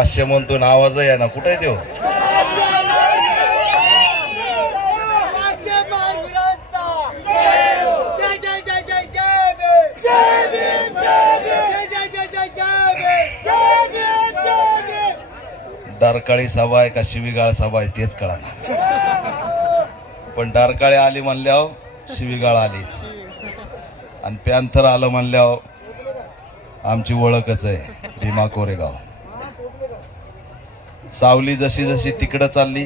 पाचशे म्हणतो आवाज आहे ना कुठे तो डारकाळी सभा आहे का शिवीगाळ सभा आहे तेच कळा पण डारकाळी आली म्हणल्याव शिवीगाळ आलीच आणि पॅन्थर आलं म्हणल्याव आमची ओळखच आहे भीमा कोरेगाव सावली जशी जशी तिकडं चालली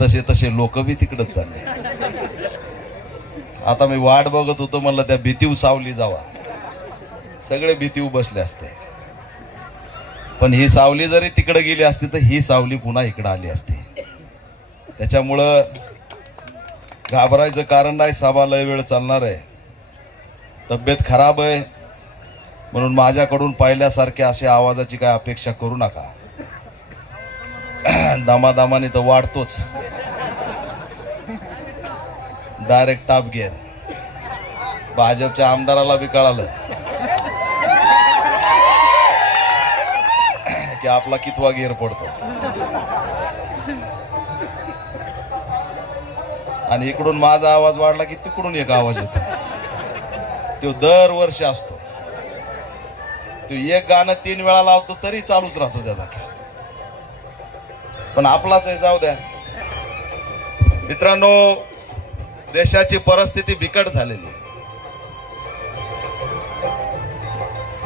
तसे तसे लोक बी तिकडं चालले आता मी वाट बघत होतो म्हणलं त्या भीतीव सावली जावा सगळे भीतीव बसले असते पण ही सावली जरी तिकडं गेली असती तर ही सावली पुन्हा इकडं आली असती त्याच्यामुळं घाबरायचं कारण नाही सभा लय वेळ चालणार आहे तब्येत खराब आहे म्हणून माझ्याकडून पाहिल्यासारख्या अशा आवाजाची काय अपेक्षा करू नका दामादामाने तर वाढतोच डायरेक्ट टाप घे भाजपच्या आमदाराला बी कळालं की आपला कितवा गेर पडतो आणि इकडून माझा आवाज वाढला की तिकडून एक आवाज येतो तो दरवर्षी असतो तो एक गाणं तीन वेळा लावतो तरी चालूच राहतो त्याचा पण आपलाच हे जाऊ द्या मित्रांनो देशाची परिस्थिती बिकट झालेली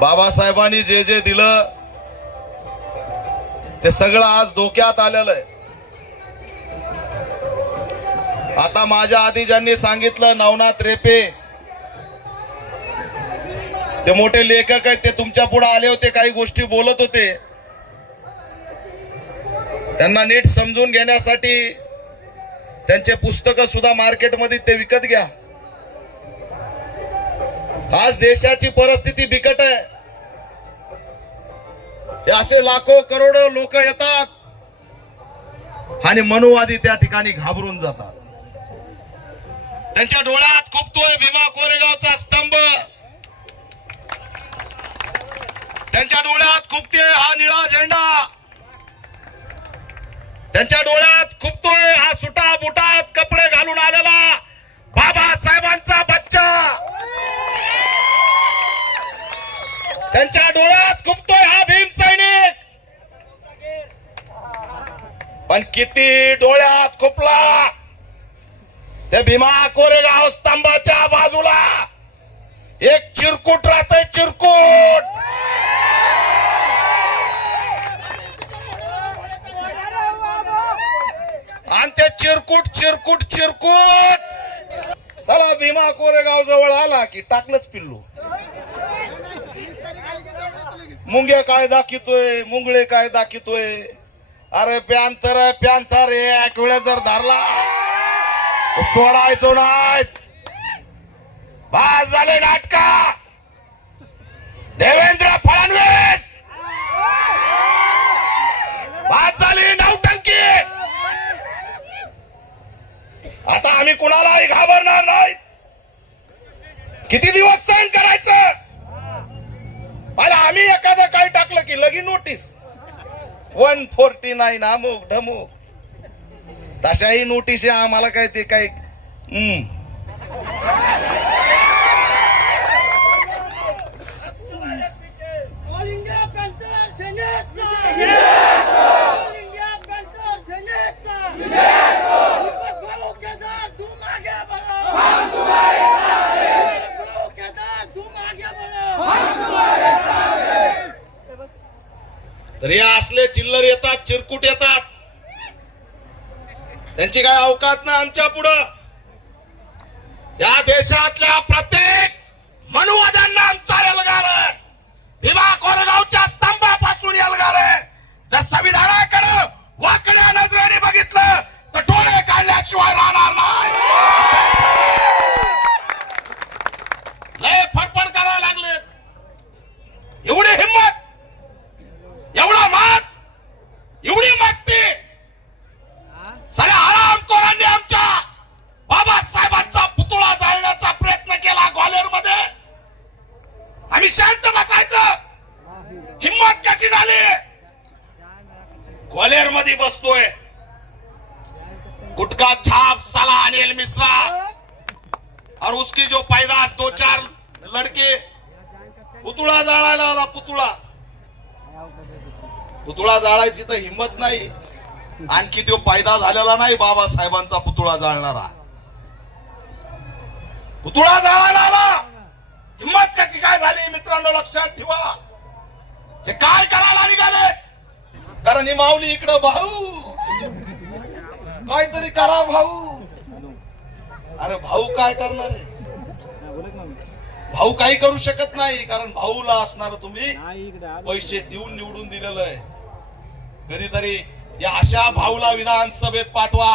बाबासाहेबांनी जे जे दिलं ते सगळं आज धोक्यात आलेलं आहे आता माझ्या आधी ज्यांनी सांगितलं नवनाथ रेपे ते मोठे लेखक आहेत ते तुमच्या पुढे आले होते काही गोष्टी बोलत होते त्यांना नीट समजून घेण्यासाठी त्यांचे पुस्तक सुद्धा मार्केटमध्ये ते विकत घ्या आज देशाची परिस्थिती बिकट आहे असे लाखो करोडो लोक येतात आणि मनुवादी त्या ठिकाणी घाबरून जातात त्यांच्या डोळ्यात खुपतोय भीमा कोरेगावचा स्तंभ त्यांच्या डोळ्यात खुपते हा निळा झेंडा त्यांच्या डोळ्यात खुपतोय हा सुटा बुटात कपडे घालून आलेला बाबासाहेबांचा बच्चा त्यांच्या डोळ्यात खुपतोय हा भीम सैनिक पण किती डोळ्यात खुपला त्या भीमा कोरेगाव स्तंभाच्या बाजूला एक चिरकुट राहत चिरकुट आणि ते चिरकुट चिरकुट चिरकूट चला भीमा कोरेगाव जवळ आला की टाकलंच पिल्लू मुंग्या काय दाखितोय मुंगळे काय दाखितोय अरे प्यांतर प्यांतर एक वेळा जर धरला सोडायचो नाही बाज झाले नाटका देवेंद्र फडणवीस बाज झाली आता आम्ही कुणालाही घाबरणार नाही किती दिवस सहन करायचं मला आम्ही एखादं काय टाकलं की लगी नोटीस वन फोर्टी नाईन अमुक ढमुक तशाही नोटीस आम्हाला काय ते काय तर हे असले चिल्लर येतात चिरकुट येतात त्यांची काय अवकात ना आमच्या पुढं या देशातल्या प्रत्येक मनुवाद्यांना आमचा रेलगार भीमा कोरगावच्या पुतळा जाळायला आला पुतळा पुतळा जाळायची तर हिंमत नाही आणखी तो फायदा झालेला नाही बाबासाहेबांचा पुतळा जाळणारा पुतळा जाळायला आला हिंमत कशी काय झाली मित्रांनो लक्षात ठेवा हे काय करायला निघाले कारण ही माऊली इकडं भाऊ काहीतरी करा भाऊ अरे भाऊ काय करणार आहे भाऊ काही करू शकत नाही कारण भाऊला असणार तुम्ही पैसे देऊन निवडून दिलेलं आहे कधीतरी या अशा भाऊला विधानसभेत पाठवा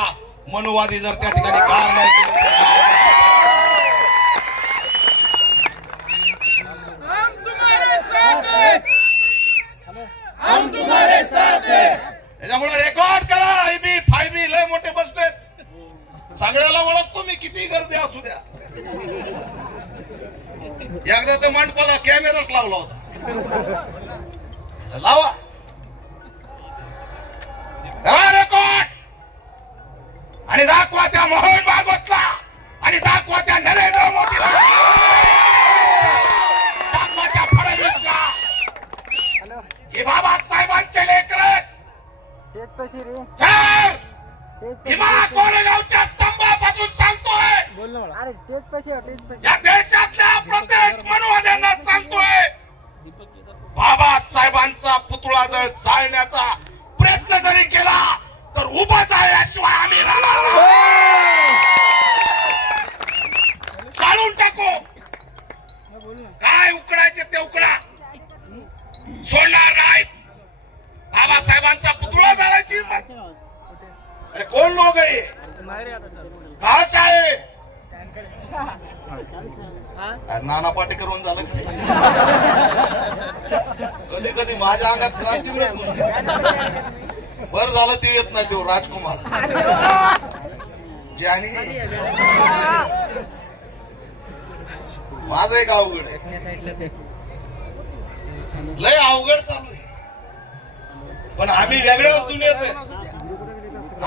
मनुवादी जर त्या ठिकाणी काम नाही या देशातल्या प्रत्येक मनोवाद्यांना सांगतोय बाबासाहेबांचा पुतळा जर जाळण्याचा प्रयत्न जरी केला तर उभा जाळल्याशिवाय आम्ही राहणार चालून टाको काय उकडायचे ते उकडा सोडणार नाही बाबासाहेबांचा पुतळा जाळायची कोण लोक आहे घास आहे नाना पाटेकर झालं कधी कधी माझ्या अंगात क्रांती बर झालं ते येत नाही तो राजकुमार ज्यानी माझ एक अवघड आहे लय अवघड चालू आहे पण आम्ही वेगळ्याच दुनियेत आहे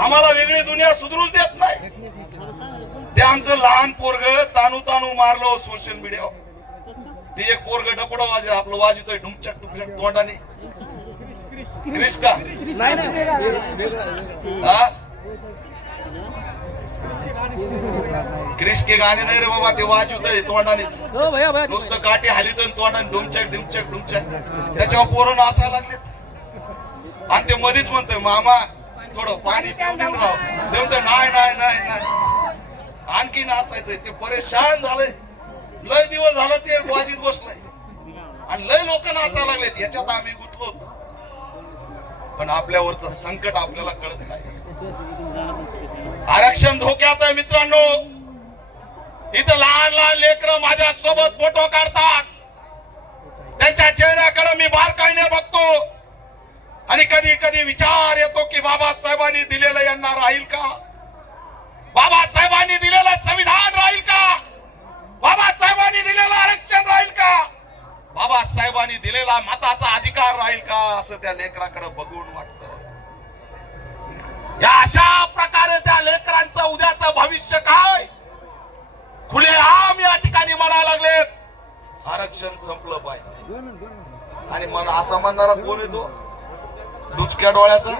आम्हाला वेगळी दुनिया सुधरूच देत नाही ते आमचं लहान पोरग तानू तानू मारलो सोशल मीडियावर ते एक पोरग डपड वाज आपलं वाजतोय ढुमचक टुपचक तोंडाने क्रिश का के गाणे नाही रे बाबा ते वाजवतय तोंडानेच हो, नुसतं काटे हालीत तोंडाने ढुमचक ढुमचक ढुमचक त्याच्यावर पोरं नाचायला लागले आणि ते मध्येच म्हणतोय मामा थोडं पाणी पिऊ देऊन राह म्हणतोय नाही नाही नाही नाही आणखी नाचायचंय ते परेशान झालंय लय दिवस झालं ते बाजीत बसलंय आणि लय लोक नाचायला लागलेत याच्यात आम्ही गुतलो पण आपल्यावरच संकट आपल्याला कळत नाही आरक्षण धोक्यात आहे मित्रांनो इथं लहान लहान लेकर माझ्या सोबत फोटो काढतात त्यांच्या चेहऱ्याकडे मी बारकाईने बघतो आणि कधी कधी विचार येतो की बाबासाहेबांनी दिलेलं यांना राहील का बाबासाहेबांनी दिलेलं संविधान राहील का बाबासाहेबांनी दिलेलं आरक्षण राहील का बाबासाहेबांनी दिलेला मताचा अधिकार राहील का असं त्या लेकराकडे बघून वाटत या अशा प्रकारे त्या लेकरांचं उद्याचं भविष्य काय खुले आम या ठिकाणी म्हणा लागलेत आरक्षण संपलं पाहिजे आणि मन असं म्हणणारा कोण येतो डुचक्या डोळ्याचा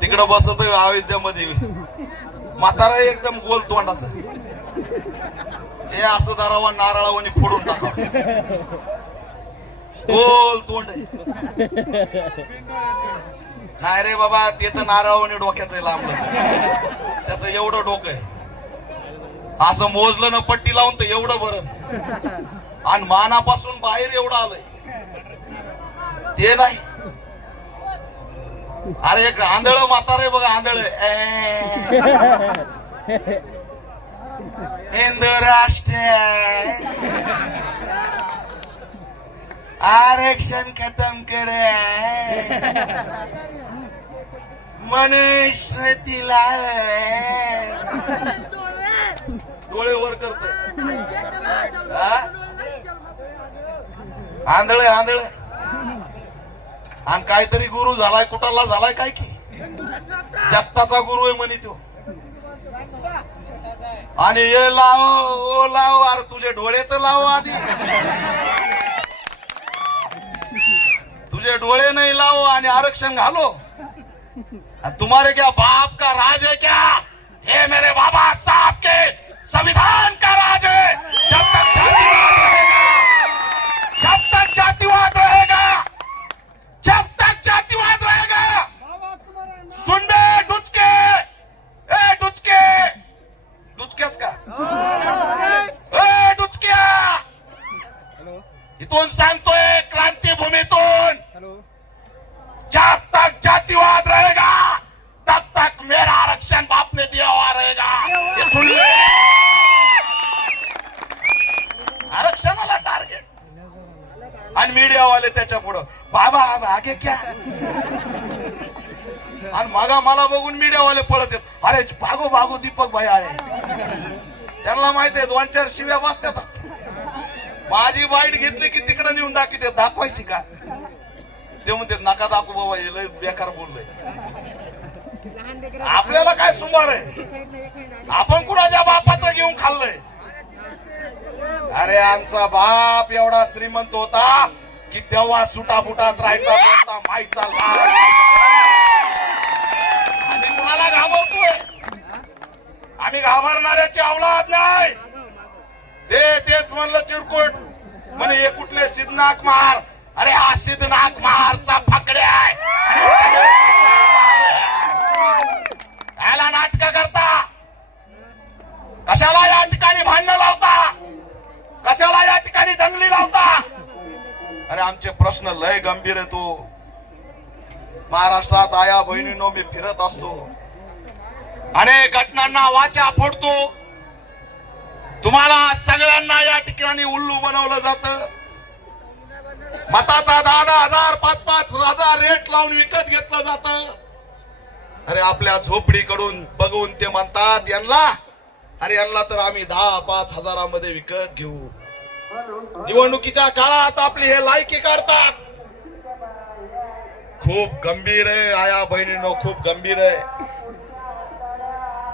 तिकडं बसत अयोध्यामध्ये म्हातारा एकदम गोल तोंडाचा हे असं दारावा नारळावानी फोडून टाका गोल तोंड नाही रे बाबा ते तर नारळावानी डोक्याच आहे लांबच त्याच एवढं डोकं आहे असं मोजलं ना पट्टी लावून तर एवढं बरं आणि मानापासून बाहेर एवढं आलंय ते नाही अरे एक आंधळ म्हातार आहे बघा आंधळ हिंदू राष्ट्र आरक्षण खतम कर तिला डोळे वर करतो आंधळ आंधळ आणि काहीतरी गुरु झालाय कुठला झालाय काय की जगताचा गुरु आहे म्हणे तो आणि ये लाव ओ लाव अरे तुझे डोळे तर लाव आधी तुझे डोळे नाही लाव आणि आरक्षण घालो तुम्हारे क्या बाप का राज है क्या हे मेरे बाबा साहब के संविधान का राज है जब तक इथून सांगतोय भूमीतून जब तक जातीवाद रहेगा तब तक मेरा आरक्षण बाप ने दिया हुआ रहेगा आरक्षण सुन आरक्षणाला टार्गेट आणि मीडियावाले त्याच्या पुढं बाबा आगे क्या आणि मागा मला बघून मीडियावाले पळत आहेत अरे भागो भागो दीपक भाई आहे त्यांना माहित आहे दोन चार शिव्या वाचतात माझी वाईट घेतली की तिकडं नेऊन दाखवते दाखवायची का ते म्हणते नका दाखव बाबा हे लय बेकार बोललोय आपल्याला काय सुमार आहे आपण कुणाच्या बापाचं घेऊन खाल्लंय अरे आमचा बाप एवढा श्रीमंत होता की तेव्हा बुटात राहायचा कोणता माईचा आम्ही घाबरतोय आम्ही घाबरणाऱ्याची अवलाद नाही ए तेच म्हणलं चिरकुट म्हणे हे कुठले सिद्धनाथ महार अरे हा सिद्धनाथ महारचा आहे याला नाटक करता कशाला या ठिकाणी भांडण लावता कशाला या ठिकाणी दंगली लावता अरे आमचे प्रश्न लय गंभीर आहे तो महाराष्ट्रात आया बहिणीनो मी फिरत असतो अनेक घटनांना वाचा फोडतो तुम्हाला सगळ्यांना या ठिकाणी उल्लू बनवलं जात मताचा दहा दहा हजार पाच पाच हजार रेट लावून विकत घेतलं जात अरे आपल्या झोपडीकडून बघून ते म्हणतात यांना अरे यांना तर आम्ही दहा पाच हजारामध्ये विकत घेऊ निवडणुकीच्या काळात आपली हे लायकी काढतात खूप गंभीर आहे आया बहिणीनो खूप गंभीर आहे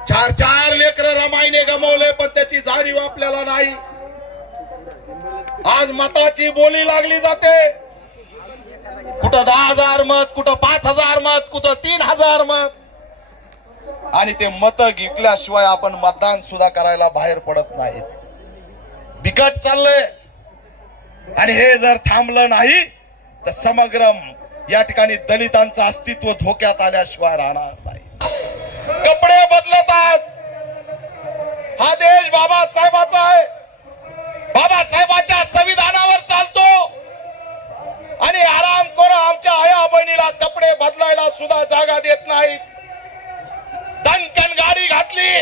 चार चार लेकर रमाईने गमवले पण त्याची जाणीव आपल्याला नाही आज मताची बोली लागली जाते कुठं दहा हजार मत कुठं पाच हजार मत कुठं तीन हजार मत आणि ते मत घेतल्याशिवाय आपण मतदान सुद्धा करायला बाहेर पडत नाही बिकट चाललंय आणि हे जर थांबलं नाही तर समग्र या ठिकाणी दलितांचं अस्तित्व धोक्यात आल्याशिवाय राहणार नाही कपडे बदलत आहेत हा देश बाबासाहेबाचा आहे बाबासाहेबाच्या संविधानावर चालतो आणि आराम करो आमच्या आया बहिणीला कपडे बदलायला सुद्धा जागा देत नाहीत दणकन गाडी घातली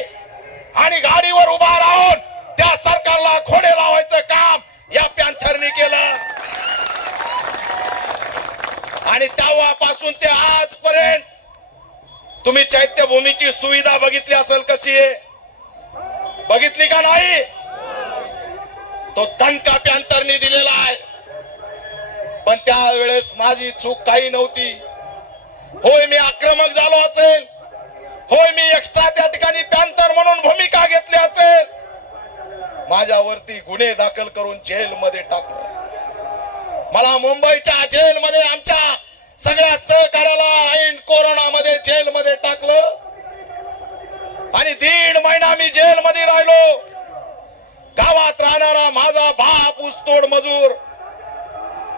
आणि गाडीवर उभा राहून त्या सरकारला खोडे लावायचं काम या पॅन्थरनी केलं आणि तेव्हापासून ते आजपर्यंत तुम्ही चैत्यभूमीची सुविधा बघितली असेल कशी आहे बघितली का नाही तो धन दिलेला आहे पण त्यावेळेस माझी चूक काही नव्हती होय मी आक्रमक झालो असेल होय मी एक्स्ट्रा त्या ठिकाणी प्यांतर म्हणून भूमिका घेतली असेल माझ्यावरती गुन्हे दाखल करून जेलमध्ये टाकलं मला मुंबईच्या जेलमध्ये आमच्या सगळ्या सहकार्याला ऐन कोरोनामध्ये जेलमध्ये टाकलं आणि दीड महिना मी जेलमध्ये राहिलो गावात राहणारा माझा बाप उसतोड मजूर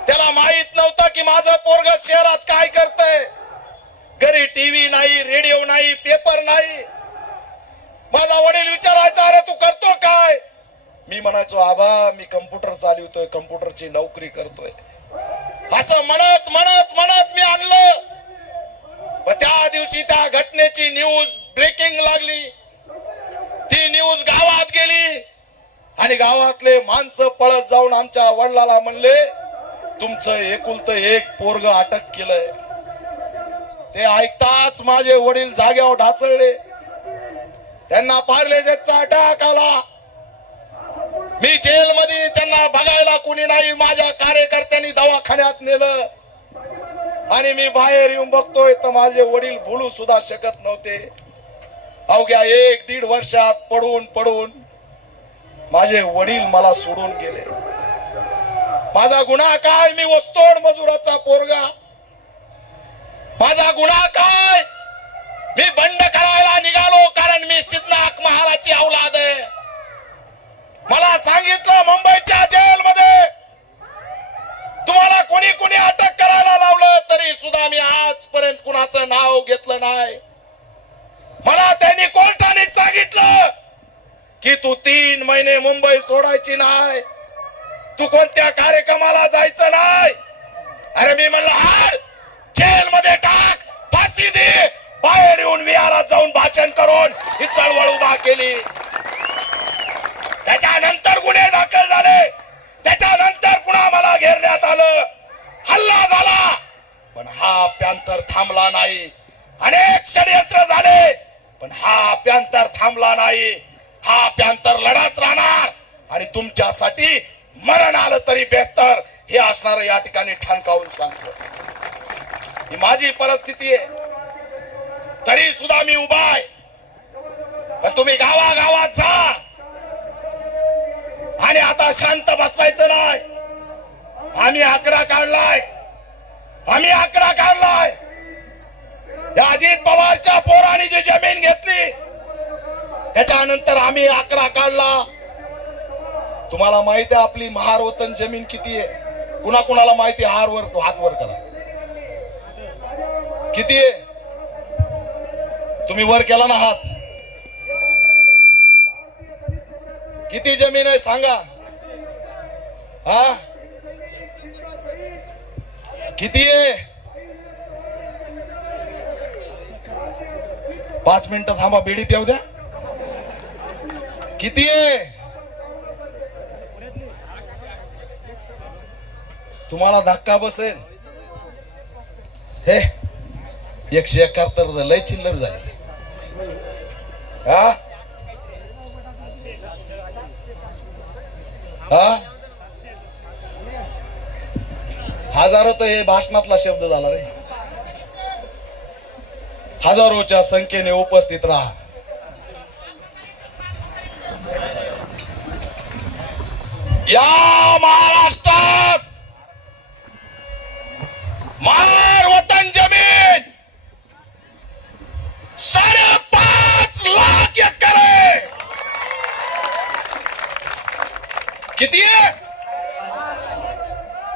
त्याला माहित नव्हतं की माझं पोरग शहरात काय करतय घरी टीव्ही नाही रेडिओ नाही पेपर नाही माझा वडील विचारायचा अरे तू करतो काय मी म्हणायचो आबा मी कम्प्युटर चालवतोय कम्प्युटरची नोकरी करतोय असं म्हणत म्हणत म्हणत मी आणलं पण त्या दिवशी त्या घटनेची न्यूज ब्रेकिंग लागली ती न्यूज गावात गेली आणि गावातले माणसं पळत जाऊन आमच्या वडिलाला म्हणले तुमचं एकुलत एक पोरग अटक केलंय ते ऐकताच माझे वडील जाग्यावर ढासळले त्यांना पारले अटक आला मी जेल मध्ये त्यांना बघायला कुणी नाही माझ्या कार्यकर्त्यांनी दवाखान्यात नेलं आणि मी बाहेर येऊन बघतोय तर माझे वडील बोलू सुद्धा शकत नव्हते अवघ्या एक दीड वर्षात पडून पडून माझे वडील मला सोडून गेले माझा गुन्हा काय मी वस्तोड मजुराचा पोरगा माझा गुन्हा काय मी बंड करायला निघालो कारण मी सिद्धनाथ महाराजची औलाद आहे मला सांगितलं मुंबईच्या जेलमध्ये तुम्हाला कोणी कोणी अटक करायला लावलं तरी सुद्धा मी आजपर्यंत कुणाचं नाव घेतलं नाही मला त्यांनी कोर्टाने सांगितलं की तू तीन महिने मुंबई सोडायची नाही तू कोणत्या कार्यक्रमाला जायचं नाही अरे मी म्हणलं हार जेल मध्ये टाक फाशी दे बाहेर येऊन विहारात जाऊन भाषण करून ही चळवळ उभा केली त्याच्यानंतर गुन्हे दाखल झाले त्याच्यानंतर पुन्हा मला घेरण्यात आलं हल्ला झाला पण हा प्यांतर थांबला नाही अनेक षडयंत्र झाले पण हा प्यांतर थांबला नाही हा प्यांतर लढत राहणार आणि तुमच्यासाठी मरण आलं तरी बेहतर हे असणार या ठिकाणी ठणकावून सांगतो ही माझी परिस्थिती आहे तरी सुद्धा मी उभा आहे पण तुम्ही गावागावात जा आणि आता शांत बसायचं नाही आम्ही आकडा काढलाय आम्ही आकडा काढलाय या अजित पवारच्या पोराने जी जमीन घेतली त्याच्यानंतर आम्ही आकडा काढला तुम्हाला माहित आहे आपली महारोतन जमीन किती आहे कुणा कुणाला माहिती हार वर हात वर करा किती आहे तुम्ही वर केला ना हात किती जमीन आहे सांगा हा किती आहे पाच मिनिटं थांबा बेडी पेव द्या किती आहे तुम्हाला धक्का बसेल हे एकशे एकाहत्तर लय चिल्लर झाली हा हजारो तर हे भाषणातला शब्द झाला रे हजारोच्या संख्येने उपस्थित राहा या महाराष्ट्रात मार वतन जमीन साडे पाच लाख किती आहे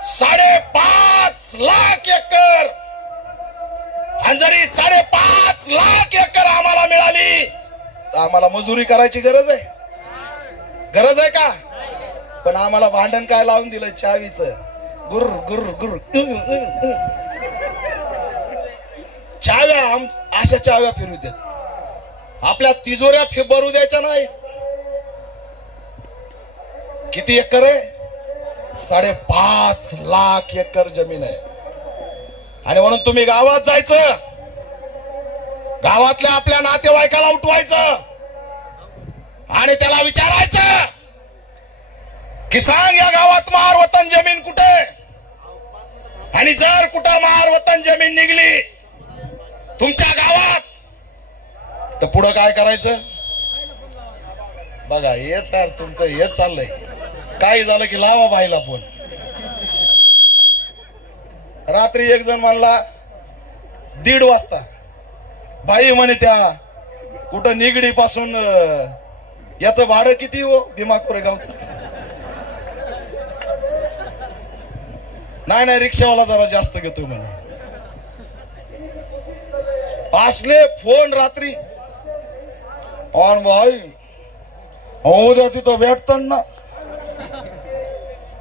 साडेपाच लाख एकर जरी साडेपाच लाख एकर आम्हाला मिळाली तर आम्हाला मजुरी करायची गरज आहे गरज आहे का पण आम्हाला भांडण काय लावून दिलं चावीच गुर गुर गुर चाव्या अशा चाव्या फिरू देत आपल्या तिजोऱ्या भरू द्यायच्या नाही किती एकर आहे साडेपाच लाख एकर जमीन आहे आणि म्हणून तुम्ही गावात जायचं गावातल्या आपल्या नातेवाईकाला उठवायचं आणि त्याला विचारायचं किसान या गावात महारवतन जमीन कुठे आणि जर कुठं महारवतन जमीन निघली तुमच्या गावात तर पुढं काय करायचं बघा हेच यार तुमचं हेच चाललंय काही झालं की लावा बाईला फोन रात्री एक जण म्हणला दीड वाजता बाई म्हणे त्या कुठं निगडी पासून याचं भाडं किती हो भीमा कोरेगावच नाही नाही रिक्षावाला जरा जास्त घेतोय म्हणे असले फोन रात्री ऑन भाई उद्या तिथं ना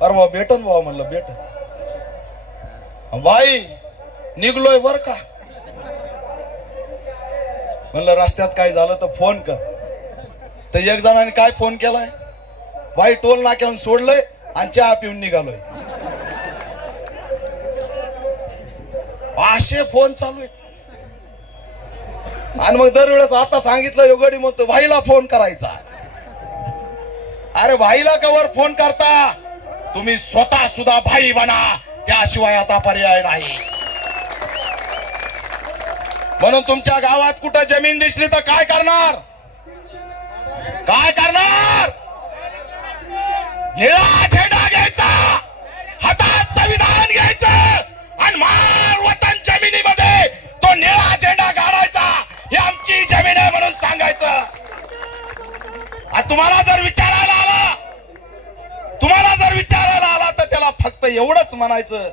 अरे वा भेटन वा म्हणलं भेटन बाई निघलोय वर का म्हणलं रस्त्यात काय झालं तर फोन कर तर एक जणांनी काय फोन केलाय बाई टोल नाक्यावर सोडलंय आणि चहा पिऊन निघालोय असे फोन चालू आहेत आणि मग दरवेळेस आता सांगितलं योगडी म्हणतो भाईला फोन करायचा अरे भाईला कवर फोन करता तुम्ही स्वतः सुद्धा भाई बना त्याशिवाय आता पर्याय नाही म्हणून तुमच्या गावात कुठं जमीन दिसली तर काय करणार काय करणार निळा झेंडा घ्यायचा हातात संविधान घ्यायचं आणि मार वतन जमिनीमध्ये तो निळा झेंडा गाडायचा ही आमची जमीन आहे म्हणून सांगायचं तुम्हाला जर विचारायला आला फक्त एवढंच म्हणायचं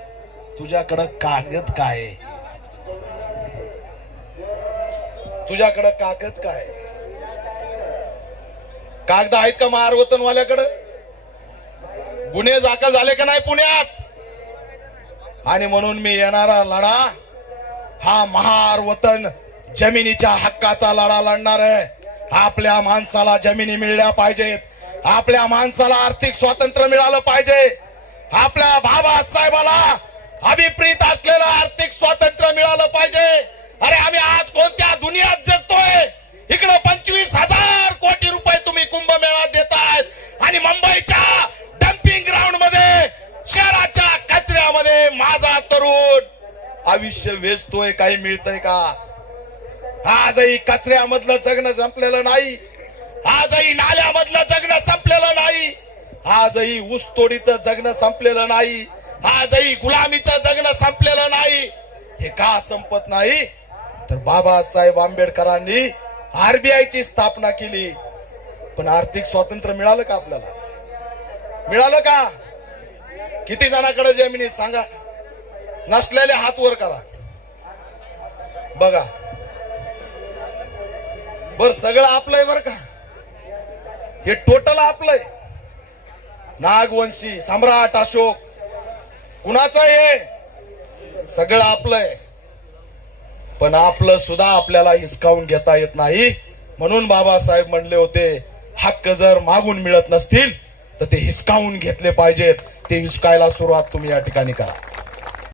तुझ्याकडं कागद काय तुझ्याकडं कागद काय कागद आहेत का वाल्याकडं गुन्हे दाखल झाले का नाही पुण्यात आणि म्हणून मी येणारा लढा हा महारवतन जमिनीच्या हक्काचा लढा लढणार आहे आपल्या माणसाला जमिनी मिळल्या पाहिजेत आपल्या माणसाला आर्थिक स्वातंत्र्य मिळालं पाहिजे आपल्या बाबासाहेबाला अभिप्रीत असलेलं आर्थिक स्वातंत्र्य मिळालं पाहिजे अरे आम्ही आज कोणत्या दुनियात जगतोय इकडे पंचवीस हजार कोटी रुपये तुम्ही कुंभमेळा देतायत आणि मुंबईच्या डम्पिंग ग्राउंड मध्ये शहराच्या कचऱ्यामध्ये माझा तरुण आयुष्य वेचतोय काही मिळतंय का आजही कचऱ्यामधलं जगणं संपलेलं नाही आजही नाल्यामधलं जगणं संपलेलं नाही आजही ऊसतोडीचं जगणं संपलेलं नाही आजही गुलामीचं जगणं संपलेलं नाही हे का संपत नाही तर बाबासाहेब आंबेडकरांनी ची स्थापना केली पण आर्थिक स्वातंत्र्य मिळालं का आपल्याला मिळालं का किती जणांकडे जमिनी सांगा नसलेले हात वर करा बघा बर सगळं आपलंय बर का हे टोटल आपलंय नागवंशी सम्राट अशोक कुणाचा हे सगळं आपलंय पण आपलं सुद्धा आपल्याला हिसकावून घेता येत नाही म्हणून बाबासाहेब म्हणले होते हक्क जर मागून मिळत नसतील तर ते हिसकावून घेतले पाहिजेत ते हिसकायला सुरुवात तुम्ही या ठिकाणी करा